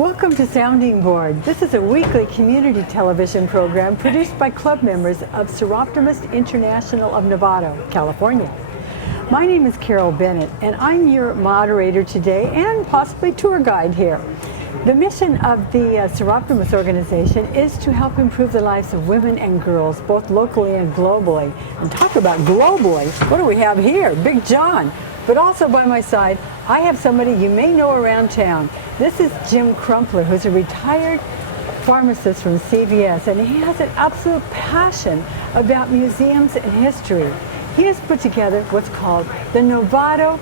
Welcome to Sounding Board. This is a weekly community television program produced by club members of Seroptimist International of Novato, California. My name is Carol Bennett, and I'm your moderator today and possibly tour guide here. The mission of the Seroptimist organization is to help improve the lives of women and girls, both locally and globally. And talk about globally, what do we have here? Big John. But also by my side, I have somebody you may know around town. This is Jim Crumpler, who's a retired pharmacist from CVS, and he has an absolute passion about museums and history. He has put together what's called the Novato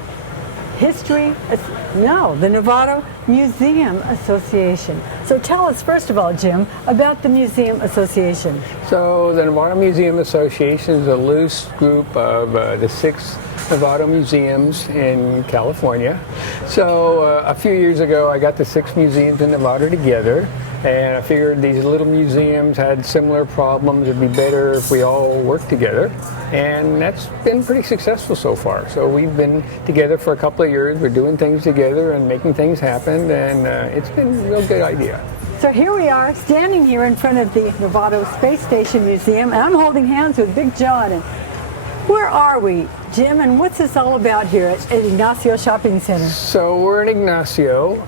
Museum Association. So tell us, first of all, Jim, about the Museum Association. So the Novato Museum Association is a loose group of the 6 Novato museums in California. So a few years ago, I got the 6 museums in Novato together, and I figured these little museums had similar problems. It'd be better if we all worked together, and that's been pretty successful so far. So we've been together for a couple of years. We're doing things together and making things happen, and it's been a real good idea. So here we are, standing here in front of the Novato Space Station Museum, and I'm holding hands with Big John. And where are we, Jim, and what's this all about here at Ignacio Shopping Center? So we're in Ignacio.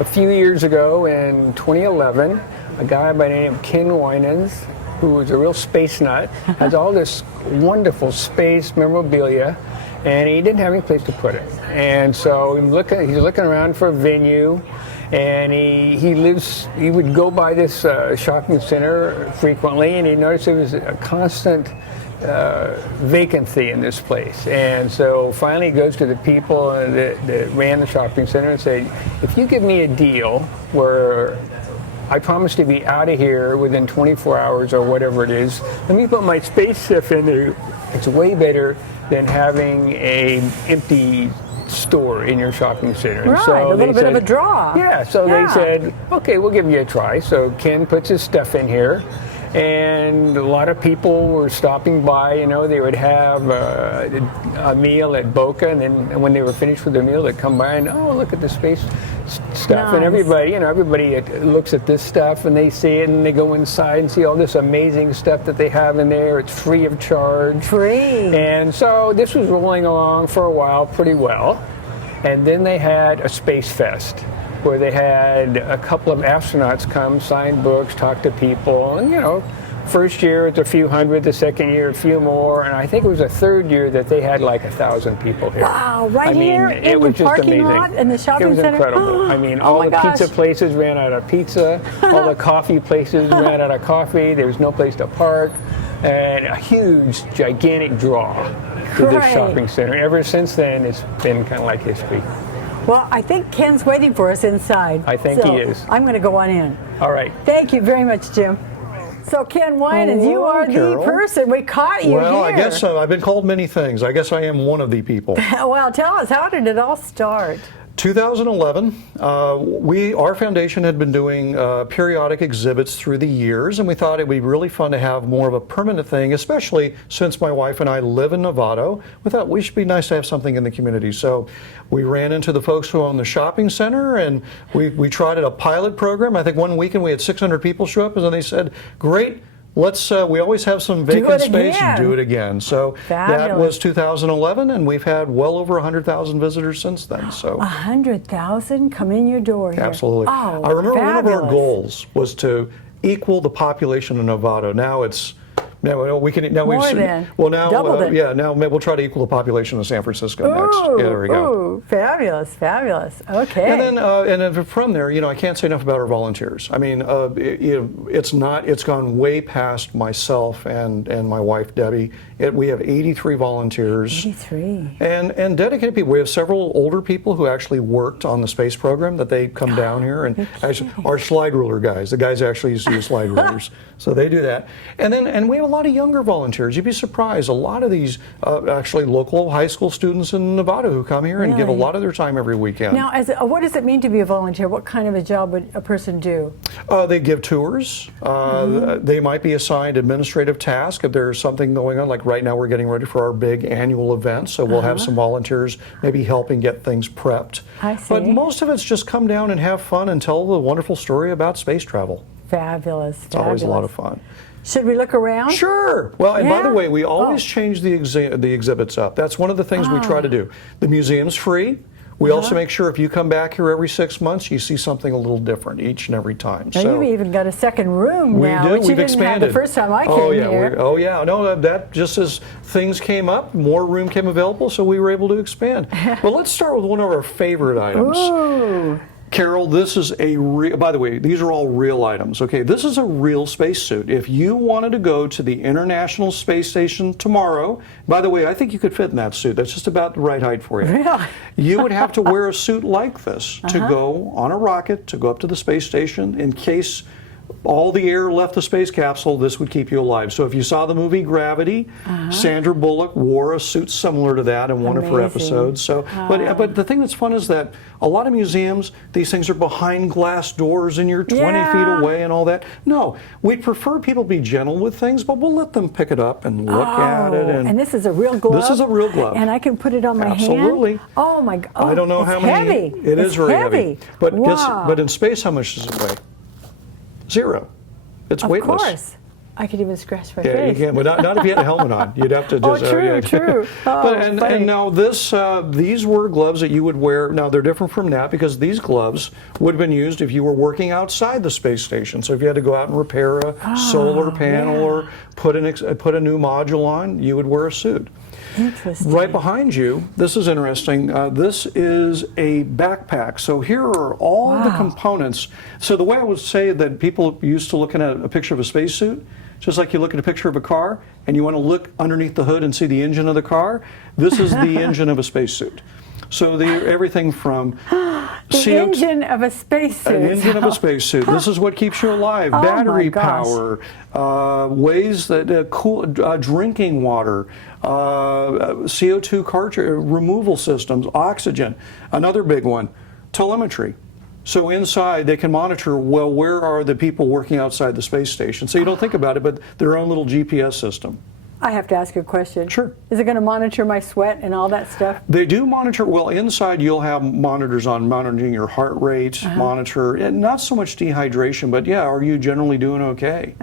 A few years ago, in 2011, a guy by the name of Ken Winans, who was a real space nut, has all this wonderful space memorabilia, and he didn't have any place to put it. And so he's looking around for a venue, and he would go by this shopping center frequently, and he noticed there was a constant vacancy in this place. And so finally he goes to the people that ran the shopping center and said, if you give me a deal where I promise to be out of here within 24 hours or whatever it is, let me put my spaceship in there. It's way better than having an empty store in your shopping center. Right, so a little bit of a draw. Yeah, so they said, okay, we'll give you a try. So Ken puts his stuff in here, and a lot of people were stopping by. You know, they would have a meal at Boca, and then when they were finished with their meal, they'd come by and, oh, look at the space stuff. Nice. And everybody looks at this stuff, and they see it, and they go inside and see all this amazing stuff that they have in there. It's free of charge. Free. And so this was rolling along for a while pretty well. And then they had a Space Fest, where they had a couple of astronauts come, sign books, talk to people, and first year it's a few hundred, the second year a few more, and I think it was the third year that they had like 1,000 people here. Wow, here in the parking lot in the shopping center? It was incredible. I mean, all the pizza places ran out of pizza, all the coffee places ran out of coffee, there was no place to park, and a huge, gigantic draw to this shopping center. Ever since then, it's been kind of like history. Well, I think Ken's waiting for us inside. I think he is. I'm going to go on in. All right. Thank you very much, Jim. So Ken Winans, you are Carol. the person. We caught you here. Well, I guess I've been called many things. I guess I am one of the people. Well, tell us, how did it all start? 2011, our foundation had been doing periodic exhibits through the years, and we thought it would be really fun to have more of a permanent thing, especially since my wife and I live in Novato. We thought we should be nice to have something in the community. So we ran into the folks who own the shopping center, and we tried a pilot program. I think one weekend we had 600 people show up, and then they said, great. We always have some vacant space and do it again. So that was 2011, and we've had well over 100,000 visitors since then. So 100,000 come in your door here. Absolutely. Oh, I remember fabulous. one of our goals was to equal the population of Novato. Now it's we can now more than doubled it. Yeah, now we'll try to equal the population of San Francisco next. Yeah, there we go. Ooh, fabulous, fabulous. Okay. And then from there, I can't say enough about our volunteers. I mean, it's gone way past myself and my wife Debbie. We have 83 volunteers. 83. And dedicated people. We have several older people who actually worked on the space program that they come down here, and actually, our slide ruler guys. The guys actually used to use slide rulers, so they do that. And we have a lot of younger volunteers. You'd be surprised. A lot of these actually local high school students in Novato who come here and give a lot of their time every weekend. Now, what does it mean to be a volunteer? What kind of a job would a person do? They give tours. They might be assigned administrative tasks if there's something going on. Like right now, we're getting ready for our big annual event, so we'll have some volunteers maybe helping get things prepped. I see. But most of it's just come down and have fun and tell the wonderful story about space travel. Fabulous. It's always a lot of fun. Should we look around? Sure. Well, and by the way, we always change the exhibits up. That's one of the things we try to do. The museum's free. We also make sure if you come back here every 6 months, you see something a little different each and every time. Now, you've even got a second room now, which you didn't have the first time I came here. Oh, yeah. No, that just as things came up, more room came available, so we were able to expand. But let's start with one of our favorite items. Ooh. Carol, this is by the way, these are all real items. Okay, this is a real spacesuit. If you wanted to go to the International Space Station tomorrow, by the way, I think you could fit in that suit. That's just about the right height for you. Really? You would have to wear a suit like this to go on a rocket, to go up to the space station in case all the air left the space capsule. This would keep you alive. So if you saw the movie Gravity, Sandra Bullock wore a suit similar to that in one of her episodes. So, but the thing that's fun is that a lot of museums, these things are behind glass doors and you're 20 feet away and all that. No, we'd prefer people be gentle with things, but we'll let them pick it up and look at it. And this is a real glove? This is a real glove. And I can put it on my hand? Absolutely. Oh my God. I don't know how many. Heavy. It is very heavy. But, wow. but in space, how much does it weigh? 0. It's weightless. Of course. I could even scratch my face. Yeah, you can, but not if you had a helmet on. You'd have to just. True. And now these were gloves that you would wear. Now they're different from that because these gloves would have been used if you were working outside the space station. So if you had to go out and repair a solar panel or put a new module on, you would wear a suit. Interesting. Right behind you, this is interesting. This is a backpack. So here are all the components. So the way I would say that people used to looking at a picture of a spacesuit, just like you look at a picture of a car and you want to look underneath the hood and see the engine of the car, this is the engine of a spacesuit. So everything from engine of a spacesuit. An engine of a spacesuit. This is what keeps you alive. Battery power, ways that cool drinking water, CO2 cartridge removal systems, oxygen. Another big one, telemetry. So inside they can monitor, well, where are the people working outside the space station? So you don't think about it, but their own little GPS system. I have to ask you a question. Sure. Is it going to monitor my sweat and all that stuff? They do monitor. Well, inside you'll have monitors on monitoring your heart rate, monitor, and not so much dehydration, but yeah, are you generally doing okay?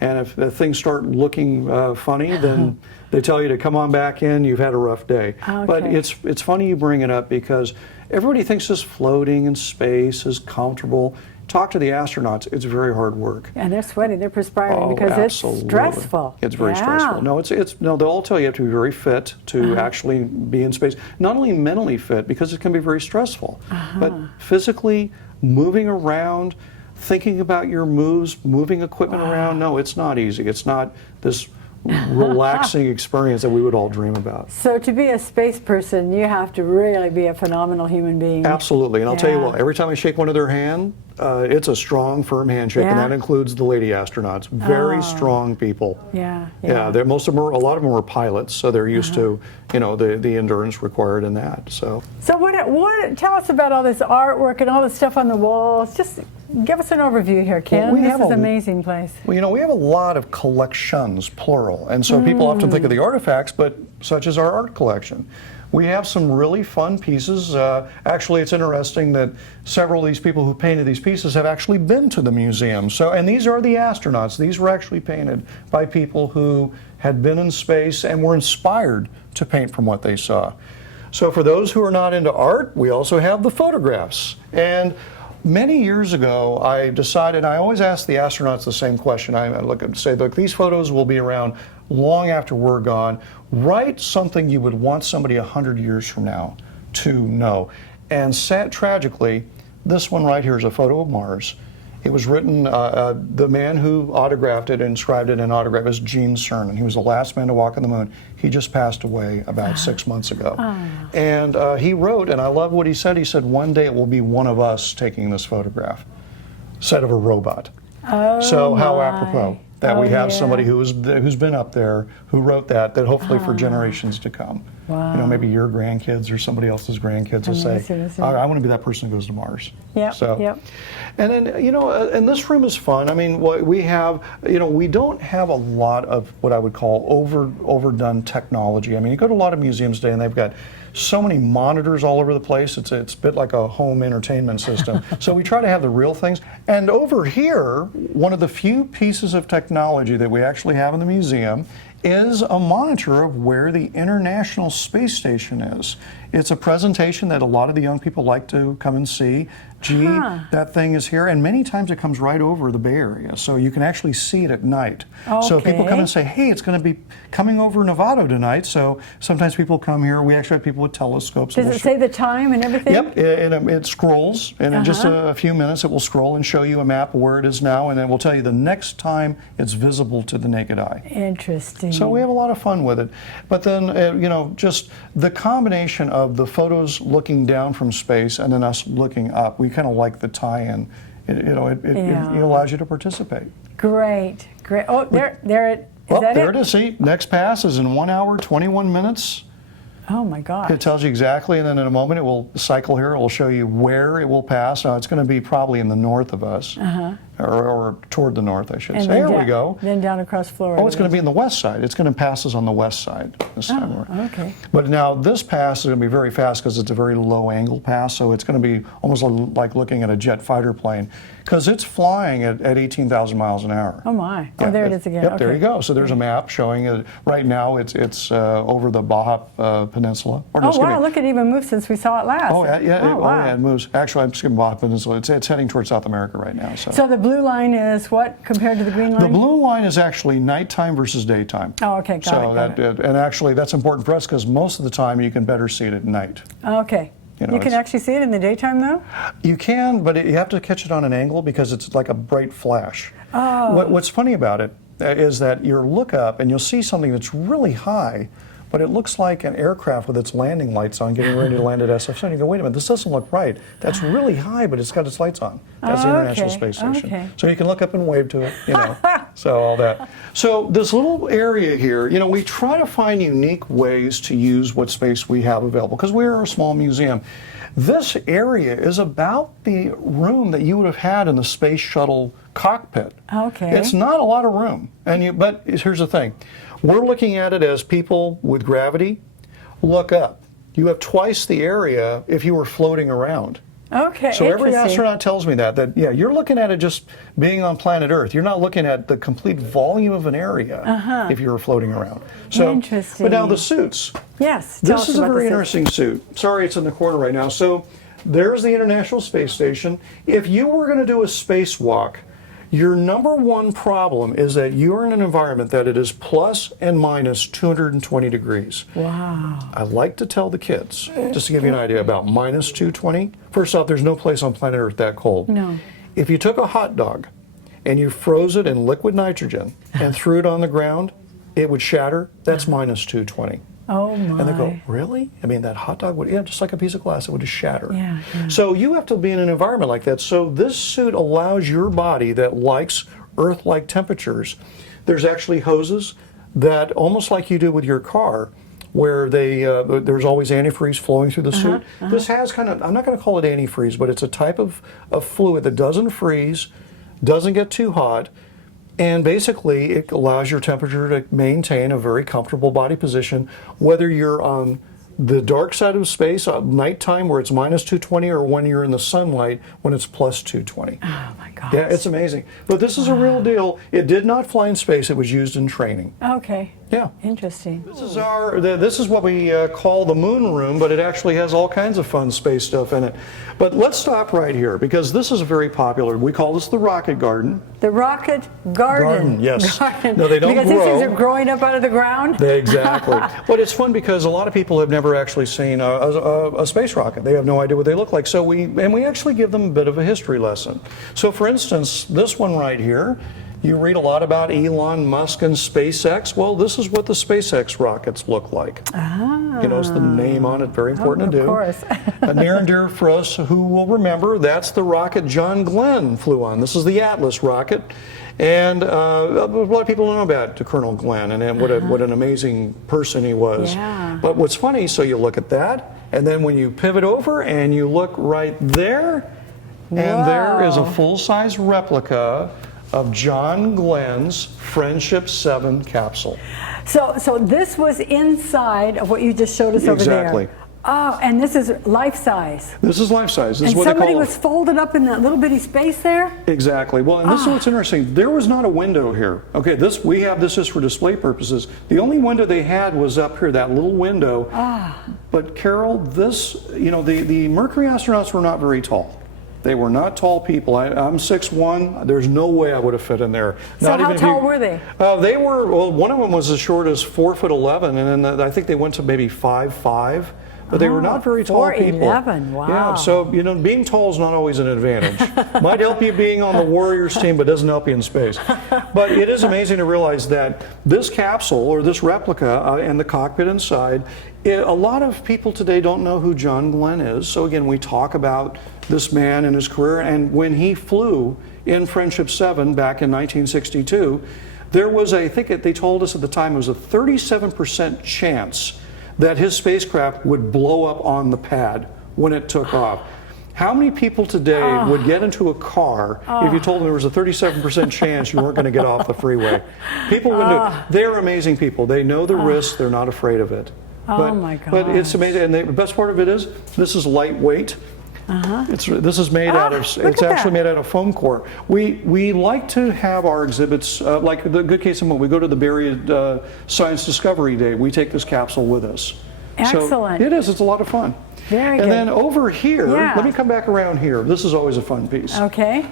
And if things start looking funny, then they tell you to come on back in, you've had a rough day. Okay. But it's funny you bring it up because everybody thinks this floating in space is comfortable. Talk to the astronauts. It's very hard work. And they're sweating. They're perspiring because it's stressful. It's very stressful. No, they'll all tell you have to be very fit to actually be in space. Not only mentally fit because it can be very stressful, but physically moving around, thinking about your moves, moving equipment around. No, it's not easy. It's not this relaxing experience that we would all dream about. So to be a space person, you have to really be a phenomenal human being. Absolutely. And I'll tell you what, every time I shake one of their hand, it's a strong, firm handshake, and that includes the lady astronauts. Very strong people. Yeah. Most of them a lot of them are pilots, so they're used to, the endurance required in that. So what? Tell us about all this artwork and all the stuff on the walls. Just give us an overview here, Ken. Well, this is an amazing place. Well, we have a lot of collections, plural, and so people often think of the artifacts, but such as our art collection. We have some really fun pieces. Actually, it's interesting that several of these people who painted these pieces have actually been to the museum. And these are the astronauts. These were actually painted by people who had been in space and were inspired to paint from what they saw. So for those who are not into art, we also have the photographs. And many years ago, I decided, I always ask the astronauts the same question. I look and say, look, these photos will be around long after we're gone. Write something you would want somebody 100 years from now to know. And tragically, this one right here is a photo of Mars. It was written, the man who autographed it, inscribed it in autograph is Gene Cernan. He was the last man to walk on the moon. He just passed away about 6 months ago. And he wrote, and I love what he said, one day it will be one of us taking this photograph, instead of a robot. So how apropos. that we have yeah. somebody who's been up there, who wrote that hopefully for generations to come. Wow. You know, maybe your grandkids or somebody else's grandkids will say, I want to be that person who goes to Mars. Yep, So, yep. And then, you know, and this room is fun. I mean, what we have, you know, we don't have a lot of what I would call overdone technology. I mean, you go to a lot of museums today and they've got so many monitors all over the place. It's a bit like a home entertainment system. So we try to have the real things. And over here, one of the few pieces of technology that we actually have in the museum is a monitor of where the International Space Station is. It's a presentation that a lot of the young people like to come and see. Gee, that thing is here, and many times it comes right over the Bay Area, so you can actually see it at night. Okay. So people come and say, hey, it's going to be coming over Novato tonight, so sometimes people come here. We actually have people with telescopes. Does it say the time and everything? Yep, it scrolls, and in just a few minutes it will scroll and show you a map of where it is now, and then we'll tell you the next time it's visible to the naked eye. Interesting. So we have a lot of fun with it. But then, you know, just the combination of the photos looking down from space and then us looking up, we kind of like the tie-in. It allows you to participate. Great, great. Oh, there it is. There it is. See, next pass is in 1 hour, 21 minutes. Oh my God. It tells you exactly, and then in a moment it will cycle here. It will show you where it will pass. Now it's going to be probably in the north of us, or toward the north, I should say. There we go. Then down across Florida. Oh, it's going to be in the west side. It's going to pass us on the west side this time. Okay. But now this pass is going to be very fast because it's a very low angle pass, so it's going to be almost like looking at a jet fighter plane because it's flying at 18,000 miles an hour. Oh my. Yeah, Oh, there it is again. Yep, Okay. there you go. So there's a map showing it. Right now it's over the Baja Peninsula. Oh wow, look, it even moved since we saw it last. Oh yeah, Oh, wow. it moves. Actually, I'm skipping Baja Peninsula. It's heading towards South America right now. So the blue line is what compared to the green line? The blue line is actually nighttime versus daytime. Oh, okay, got it. And actually that's important for us because most of the time you can better see it at night. Okay. You can actually see it in the daytime though? You can, but you have to catch it on an angle because it's like a bright flash. Oh. What's funny about it is that you'll look up and you'll see something that's really high, but it looks like an aircraft with its landing lights on getting ready to land at SF. And you go, wait a minute, this doesn't look right. That's really high, but it's got its lights on. That's the International Space Station. Okay. So you can look up and wave to it, you know. So all that. So this little area here, you know, we try to find unique ways to use what space we have available because we're a small museum. This area is about the room that you would have had in the Space Shuttle cockpit. Okay. It's not a lot of room. But here's the thing. We're looking at it as people with gravity look up. You have twice the area if you were floating around. Okay, So every interesting. astronaut tells me that yeah, you're looking at it just being on planet Earth. You're not looking at the complete volume of an area if you were floating around. So, Interesting. But now the suits. Yes. Tell This us is a about very the interesting suit. Sorry, it's in the corner right now. So there's the International Space Station. If you were going to do a spacewalk, your number one problem is that you're in an environment that it is plus and minus 220 degrees. Wow. I like to tell the kids, just to give you an idea about minus 220. First off, there's no place on planet Earth that cold. No. If you took a hot dog and you froze it in liquid nitrogen and threw it on the ground, it would shatter. That's minus 220. Oh my. And they go, really? I mean, that hot dog would, yeah, just like a piece of glass, it would just shatter. Yeah, yeah. So you have to be in an environment like that. So this suit allows your body that likes Earth-like temperatures. There's actually hoses that, almost like you do with your car, where there's always antifreeze flowing through the suit. This has kind of, I'm not going to call it antifreeze, but it's a type of fluid that doesn't freeze, doesn't get too hot, and basically it allows your temperature to maintain a very comfortable body position, whether you're on the dark side of space at nighttime where it's minus 220 or when you're in the sunlight when it's plus 220. Oh my gosh. Yeah, it's amazing. But this is a real deal. It did not fly in space. It was used in training. Okay. Yeah. Interesting. This is what we call the moon room, but it actually has all kinds of fun space stuff in it. But let's stop right here because this is very popular. We call this the rocket garden. The rocket garden. Yes. Garden. No, they don't because grow. these things are growing up out of the ground? Exactly. But it's fun because a lot of people have never actually seen a space rocket. They have no idea what they look like. So we actually give them a bit of a history lesson. So for instance, this one right here You read a lot about Elon Musk and SpaceX. Well, this is what the SpaceX rockets look like. Ah. You notice the name on it, very important to do. Of course. Near and dear for us who will remember, that's the rocket John Glenn flew on. This is the Atlas rocket. And a lot of people know about Colonel Glenn and what an amazing person he was. Yeah. But what's funny, so you look at that, and then when you pivot over and you look right there, and there is a full-size replica of John Glenn's Friendship 7 capsule. So this was inside of what you just showed us over there. Exactly. Oh, and this is life size. This is life size. This is And what they somebody call was folded up in that little bitty space there? Exactly. Well, and this is what's interesting. There was not a window here. Okay, we have this just for display purposes. The only window they had was up here, that little window. But Carol, the Mercury astronauts were not very tall. They were not tall people. I'm 6'1". There's no way I would have fit in there. So how tall were they? They were, well, one of them was as short as 4'11", and then I think they went to maybe 5'5". But they were not very tall people. 4'11", wow. Yeah, so, being tall is not always an advantage. Might help you being on the Warriors team, but doesn't help you in space. But it is amazing to realize that this capsule, or this replica, and the cockpit inside, a lot of people today don't know who John Glenn is. So again, we talk about this man and his career, and when he flew in Friendship 7 back in 1962, there was, I think they told us at the time, it was a 37% chance that his spacecraft would blow up on the pad when it took off. How many people today would get into a car if you told them there was a 37% chance you weren't going to get off the freeway? People wouldn't do it. They're amazing people. They know the risk. They're not afraid of it. My God. But it's amazing. And the best part of it is, this is lightweight. This is made out of, it's actually made out of foam core. We like to have our exhibits, like the good case of when we go to the Berry Science Discovery Day, we take this capsule with us. Excellent. So it's a lot of fun. Very good. And then over here, let me come back around here. This is always a fun piece. Okay.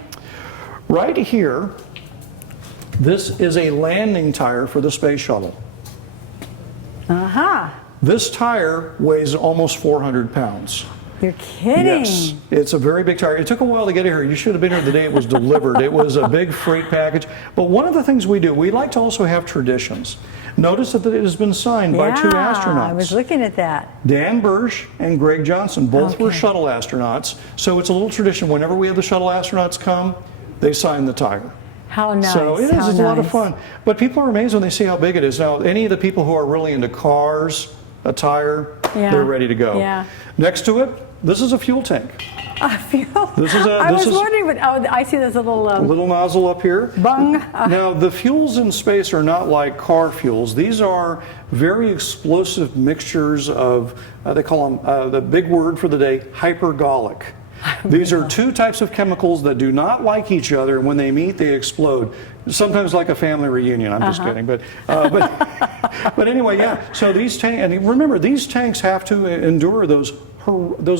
Right here, this is a landing tire for the space shuttle. This tire weighs almost 400 pounds. You're kidding. Yes, it's a very big tire. It took a while to get here. You should have been here the day it was delivered. It was a big freight package. But one of the things we do, we like to also have traditions. Notice that it has been signed by two astronauts. I was looking at that. Dan Bursch and Greg Johnson, both were shuttle astronauts. So it's a little tradition. Whenever we have the shuttle astronauts come, they sign the tire. How nice. So it is, it's a lot of fun. But people are amazed when they see how big it is. Now, any of the people who are really into cars, a tire, they're ready to go. Yeah. Next to it, this is a fuel tank. A fuel? This is I was wondering, but I see there's a little nozzle up here. Bung. Now, the fuels in space are not like car fuels. These are very explosive mixtures of, they call them, the big word for the day, hypergolic. These are two types of chemicals that do not like each other, and when they meet, they explode. Sometimes like a family reunion. I'm just kidding, but anyway, yeah. So these tanks, and remember, these tanks have to endure those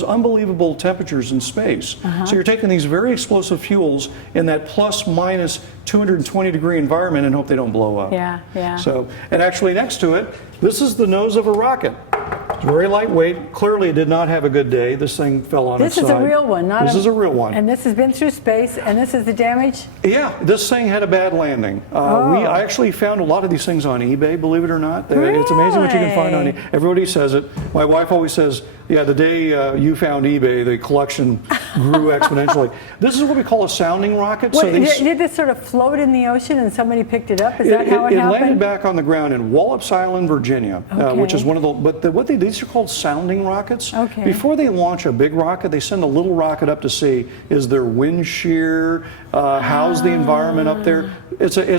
unbelievable temperatures in space. So you're taking these very explosive fuels in that plus minus 220 degree environment and hope they don't blow up. Yeah. So, and actually next to it, this is the nose of a rocket. It's very lightweight. Clearly it did not have a good day. This thing fell on its side. This is a real one, not This is a real one. And this has been through space, and this is the damage? Yeah, this thing had a bad landing. I actually found a lot of these things on eBay, believe it or not. It's amazing what you can find on eBay. Everybody says it. My wife always says, yeah, the day you found eBay, the collection grew exponentially. This is what we call a sounding rocket. What, did this sort of float in the ocean and somebody picked it up? Is that how it happened? It landed back on the ground in Wallops Island, Virginia, which is one of the, these are called sounding rockets. Before they launch a big rocket, they send a little rocket up to see, is there wind shear, how's the environment up there?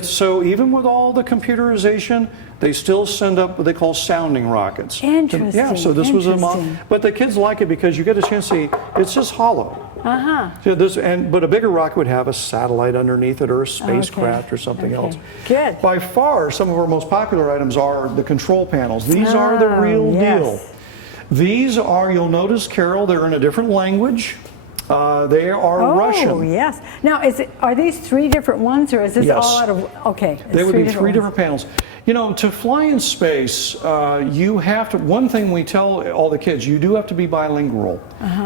So even with all the computerization, they still send up what they call sounding rockets. Interesting. Yeah, so this was a model. But the kids like it because you get a chance to see, it's just hollow. So but a bigger rocket would have a satellite underneath it or a spacecraft or something else. Good. By far, some of our most popular items are the control panels. These are the real deal. These are, you'll notice, Carol, they're in a different language. They are Russian. Oh, yes. Now, are these three different ones, or is this all out of, They would be three different panels. You know, to fly in space, you have to, one thing we tell all the kids, you do have to be bilingual.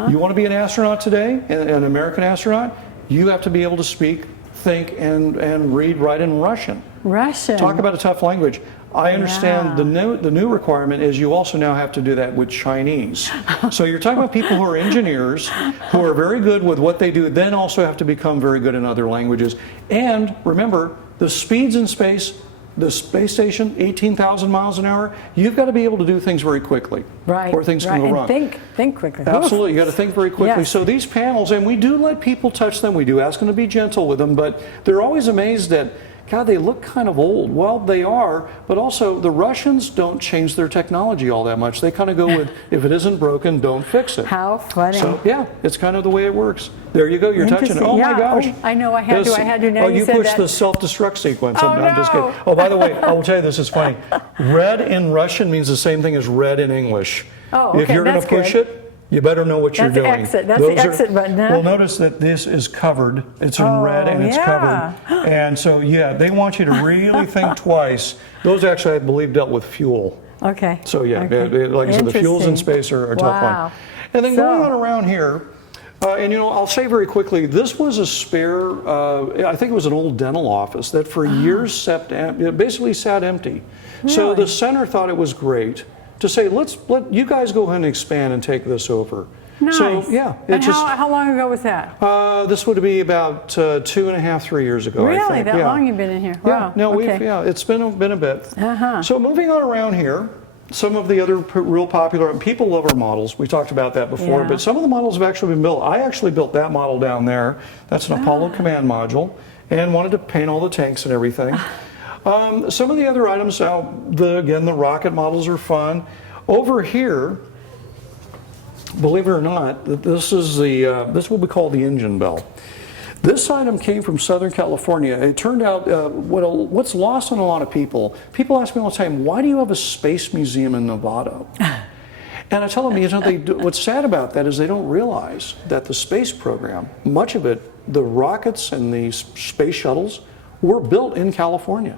You want to be an astronaut today, an American astronaut, you have to be able to speak think, and read, write in Russian. Russian. Talk about a tough language. I understand the new requirement is you also now have to do that with Chinese. So you're talking about people who are engineers, who are very good with what they do, then also have to become very good in other languages. And remember, the speeds in space, the space station, 18,000 miles an hour, you've got to be able to do things very quickly. Right. Or things can go wrong. And think quickly. Absolutely, you got to think very quickly. Yes. So these panels, and we do let people touch them, we do ask them to be gentle with them, but they're always amazed that, God, they look kind of old. Well, they are, but also the Russians don't change their technology all that much. They kind of go with, if it isn't broken, don't fix it. How funny. So, yeah, it's kind of the way it works. There you go, you're touching it. Oh my gosh. Oh, I know, I had to. Now you said pushed that. the self-destruct sequence. Oh, I'm just kidding. Oh, by the way, I will tell you this is funny. Red in Russian means the same thing as red in English. Oh, okay, if you're going to push it, you better know what you're doing. That's the exit button, huh? Well, notice that this is covered. It's in red and it's covered. And so, yeah, they want you to really think twice. Those actually, I believe, dealt with fuel. Okay. So, yeah, like I said, the fuels in space are a tough one. And then going on around here, and I'll say very quickly, this was a spare, I think it was an old dental office that for years basically sat empty. Really? So the center thought it was great to say, let you guys go ahead and expand and take this over. Nice. So, yeah. And how long ago was that? This would be about 2.5, 3 years ago, really? I think. That long you've been in here? Wow. Yeah, no, it's been a bit. So moving on around here, some of the other real popular, people love our models. We talked about that before, but some of the models have actually been built. I actually built that model down there. That's an Apollo command module, and wanted to paint all the tanks and everything. Some of the other items, again, the rocket models are fun. Over here, believe it or not, this is this what we call the engine bell. This item came from Southern California. It turned out what's lost on a lot of people. People ask me all the time, why do you have a space museum in Novato? And I tell them, what's sad about that is they don't realize that the space program, much of it, the rockets and the space shuttles, were built in California.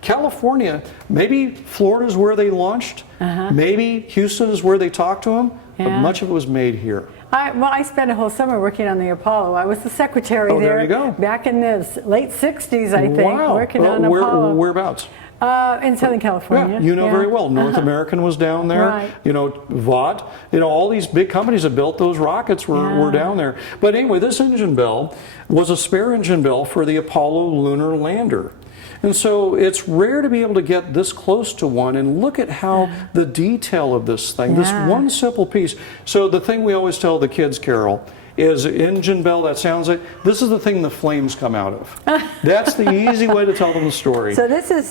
California, maybe Florida's where they launched, maybe Houston is where they talked to them, but much of it was made here. I spent a whole summer working on the Apollo. I was the secretary there. There you go. Back in the late 60s, I think, working on Apollo. Whereabouts? In Southern California. Yeah, you know very well. North American was down there. Right. Vought. All these big companies that built those rockets were down there. But anyway, this engine bell was a spare engine bell for the Apollo lunar lander. And so it's rare to be able to get this close to one, and look at how the detail of this thing, this one simple piece. So the thing we always tell the kids, Carol, is engine bell, that sounds like, this is the thing the flames come out of. That's the easy way to tell them the story. So this is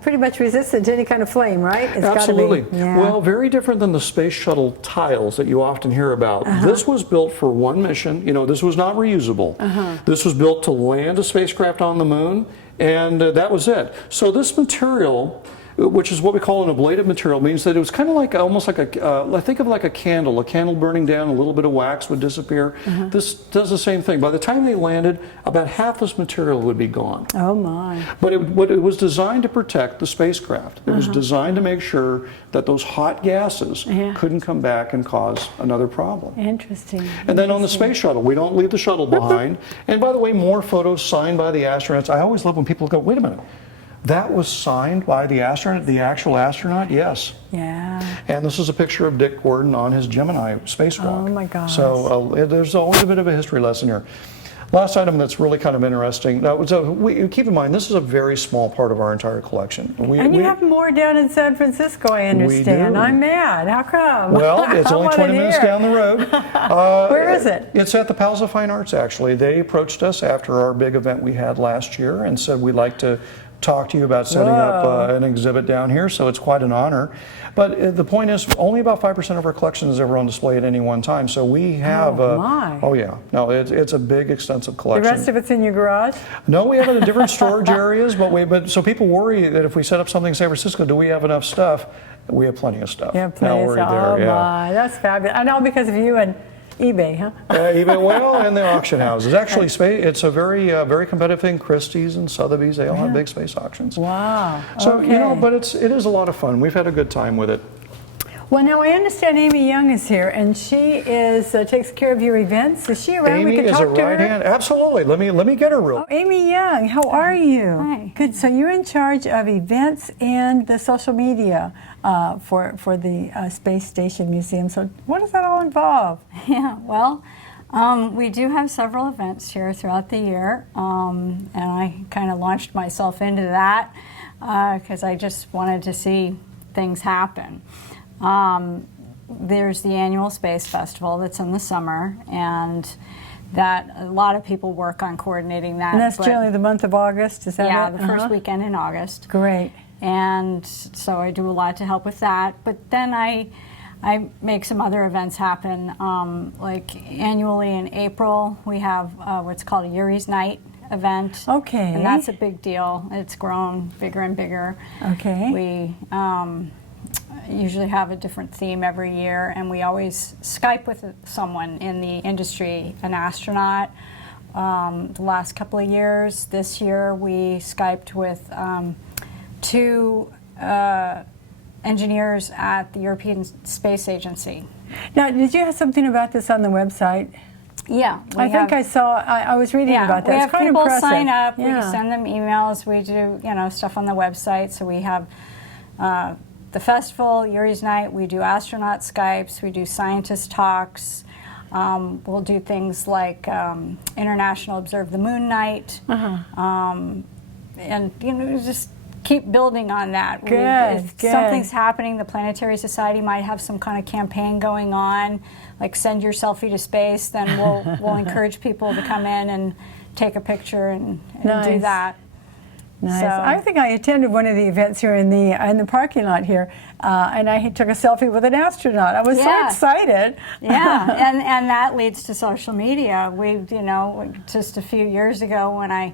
pretty much resistant to any kind of flame, right? It's Absolutely. Gotta be, yeah. Well, very different than the space shuttle tiles that you often hear about. This was built for one mission. This was not reusable. This was built to land a spacecraft on the moon, and that was it. So this material, which is what we call an ablative material, means that it was kind of like almost like I think of like a candle burning down, a little bit of wax would disappear. This does the same thing. By the time they landed, about half this material would be gone. Oh my. But it was designed to protect the spacecraft. It was designed to make sure that those hot gases couldn't come back and cause another problem. Interesting. And then on the space shuttle, we don't leave the shuttle behind. And by the way, more photos signed by the astronauts. I always love when people go, wait a minute. That was signed by the astronaut, the actual astronaut? Yes. Yeah. And this is a picture of Dick Gordon on his Gemini spacewalk. Oh my gosh. So there's always a bit of a history lesson here. Last item that's really kind of interesting. Keep in mind, this is a very small part of our entire collection. And you have more down in San Francisco, I understand. We do. I'm mad. How come? Well, it's only 20 minutes down the road. Where is it? It's at the Palace of Fine Arts, actually. They approached us after our big event we had last year and said, we'd like to talk to you about setting up an exhibit down here, so it's quite an honor. But the point is, only about 5% of our collection is ever on display at any one time, so we have no, it's a big, extensive collection. The rest of it's in your garage? No, we have it in different storage areas, but so people worry that if we set up something in San Francisco, do we have enough stuff? We have plenty of stuff. Yeah, plenty of stuff. Oh my, that's fabulous. I know, because of you and eBay, huh? eBay, and the auction houses. Actually, it's a very, very competitive thing. Christie's and Sotheby's, they all have big space auctions. Wow. So, okay. but it is a lot of fun. We've had a good time with it. Well, now I understand Amy Young is here, and she is takes care of your events. Is she around? Amy We can is talk a to right her. hand. Absolutely. Let me get her real. Oh, Amy Young, how are you? Hi. Good. So you're in charge of events and the social media for the Space Station Museum. So what does that all involve? Yeah, well, we do have several events here throughout the year, and I kind of launched myself into that because I just wanted to see things happen. There's the annual Space Festival that's in the summer, and that a lot of people work on coordinating that. And that's but- generally the month of August, is that yeah, it? the first weekend in August. Great. And so I do a lot to help with that. But then I make some other events happen. Like annually in April, we have what's called a Yuri's Night event. Okay. And that's a big deal. It's grown bigger and bigger. Okay. We usually have a different theme every year, and we always Skype with someone in the industry, an astronaut. The last couple of years, this year we Skyped with two engineers at the European Space Agency. Now, did you have something about this on the website? Yeah, I think I saw. I was reading about that. We It's have quite people impressive. sign up. Yeah. We send them emails. We do stuff on the website. So we have the festival, Yuri's Night. We do astronaut Skypes. We do scientist talks. We'll do things like International Observe the Moon Night, and just keep building on that. If Good. something's happening, the Planetary Society might have some kind of campaign going on, like send your selfie to space. Then we'll encourage people to come in and take a picture and do Nice. that. Nice. So- I think I attended one of the events here in the parking lot here, and I took a selfie with an astronaut. I was so Yeah. excited. Yeah, and that leads to social media. Just a few years ago when I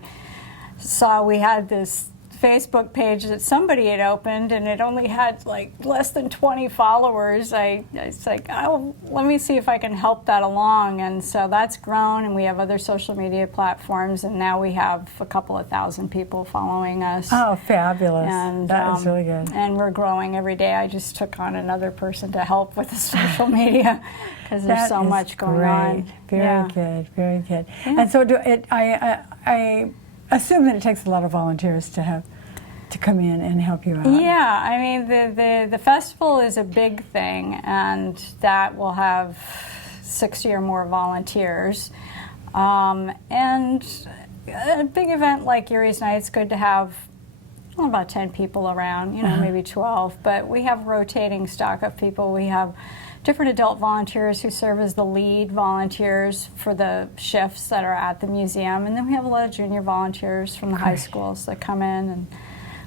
saw we had this Facebook page that somebody had opened, and it only had like less than 20 followers. I was like, oh, let me see if I can help that along. And so that's grown, and we have other social media platforms, and now we have a couple of thousand people following us. Oh, fabulous. And That is really good. And we're growing every day. I just took on another person to help with the social media because there's That so is much going great. on. Very Yeah. good, very good. And so I assume that it takes a lot of volunteers to come in and help you out. Yeah, I mean the festival is a big thing, and that will have 60 or more volunteers. And a big event like Yuri's Night, it's good to have about 10 people around, maybe 12. But we have rotating stock of people. We have different adult volunteers who serve as the lead volunteers for the shifts that are at the museum. And then we have a lot of junior volunteers from the high schools that come in, and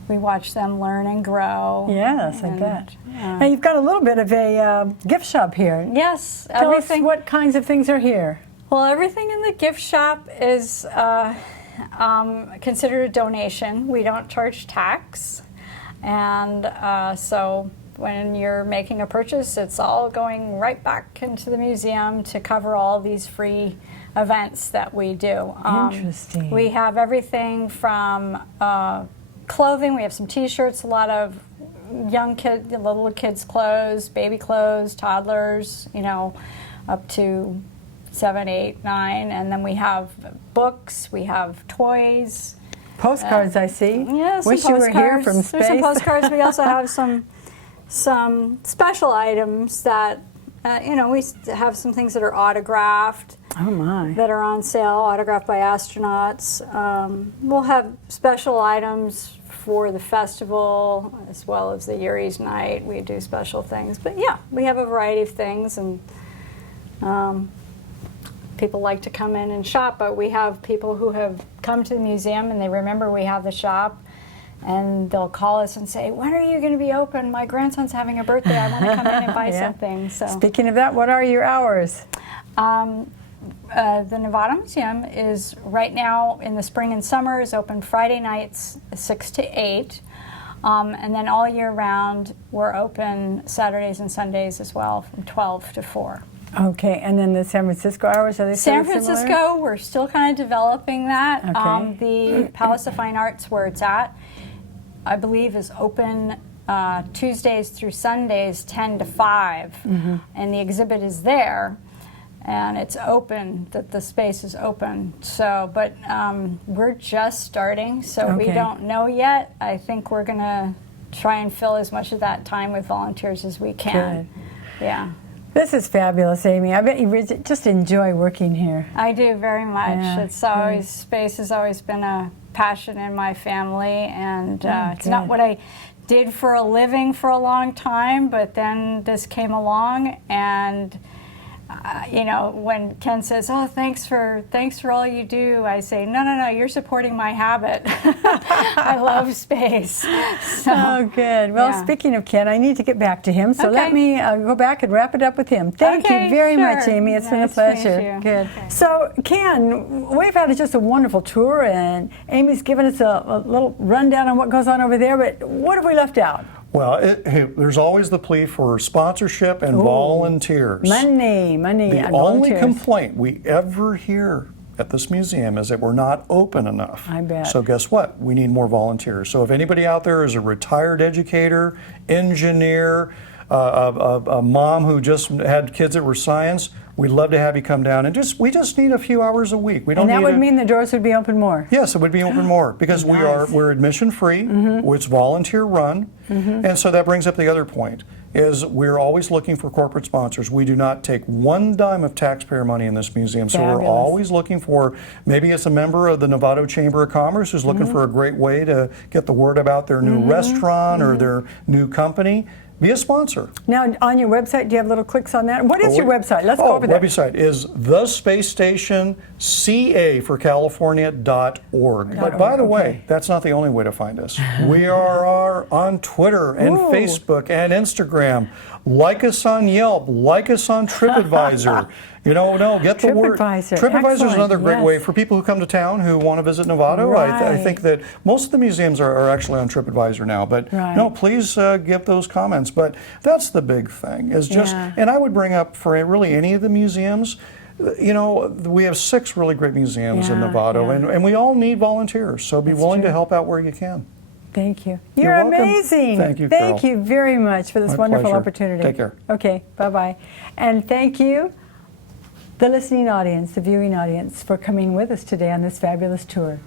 we watch them learn and grow. Yes, I And, bet. Now you've got a little bit of a gift shop here. Yes, Tell everything. us what kinds of things are here. Well, everything in the gift shop is considered a donation. We don't charge tax, and so when you're making a purchase, it's all going right back into the museum to cover all these free events that we do. Interesting. We have everything from clothing. We have some T-shirts, a lot of little kids' clothes, baby clothes, toddlers, up to 7, 8, 9, and then we have books, we have toys. Postcards, I see. Yeah, some Wish you were here postcards. from space. There's some postcards. We also have some special items that, we have some things that are autographed, Oh my. that are on sale, autographed by astronauts. We'll have special items for the festival as well as the Yuri's Night. We do special things. But yeah, we have a variety of things, and people like to come in and shop, but we have people who have come to the museum and they remember we have the shop, and they'll call us and say, when are you going to be open? My grandson's having a birthday. I want to come in and buy Yeah. something. So. Speaking of that, what are your hours? The Novato Museum is right now in the spring and summer is open Friday nights 6 to 8, and then all year round we're open Saturdays and Sundays as well from 12 to 4. Okay, and then the San Francisco hours, are they San sort of similar? Francisco, we're still kind of developing that. Okay. The Palace of Fine Arts, where it's at, I believe is open Tuesdays through Sundays, 10 to 5, and the exhibit is there, and it's open, that the space is open. So, but we're just starting, so we don't know yet. I think we're going to try and fill as much of that time with volunteers as we can. Good. Yeah. This is fabulous, Amy. I bet you just enjoy working here. I do very much. Yeah, It's always, space has always been a passion in my family, and it's good. not what I did for a living for a long time, but then this came along, and you know, when Ken says, "Oh, thanks for all you do," I say, "No, you're supporting my habit." I love space. So, Oh, good. Well, yeah. speaking of Ken, I need to get back to him, so Okay. let me go back and wrap it up with him. Thank Okay, you very much, sure. Amy. It's been a Nice to meet pleasure. you. Good. Okay. So, Ken, we've had just a wonderful tour, and Amy's given us a little rundown on what goes on over there, but what have we left out? Well, there's always the plea for sponsorship and volunteers. Money, The and only volunteers. complaint we ever hear at this museum is that we're not open enough. I bet. So guess what? We need more volunteers. So if anybody out there is a retired educator, engineer, a mom who just had kids that were science, we'd love to have you come down and we just need a few hours a week. We don't And that need would mean the doors would be open more. Yes, it would be open more because Nice. we're admission free. It's volunteer run, and so that brings up the other point: is we're always looking for corporate sponsors. We do not take one dime of taxpayer money in this museum, so we're Fabulous. always looking for, maybe it's a member of the Novato Chamber of Commerce who's looking for a great way to get the word about their new restaurant or their new company. Be a sponsor. Now, on your website, do you have little clicks on that? What is your website? Let's go over there. Website is the Space Station CA for California.org. But by the way, that's not the only way to find us. We are on Twitter and Ooh. Facebook and Instagram. Like us on Yelp. Like us on TripAdvisor. Get the word. TripAdvisor. TripAdvisor is Excellent. another great Yes. way for people who come to town who want to visit Novato. I Right. think that most of the museums are actually on TripAdvisor now. But Right. no, please give those comments. But that's the big thing. Is just, Yeah. and I would bring up for really any of the museums. We have 6 really great museums in Yeah, Novato, yeah. and we all need volunteers. So be That's willing true. to help out where you can. Thank you. You're You're welcome. amazing. Thank you, Thank Carol. you very much for this My wonderful pleasure. opportunity. Take care. Okay, bye-bye. And thank you, the listening audience, the viewing audience, for coming with us today on this fabulous tour.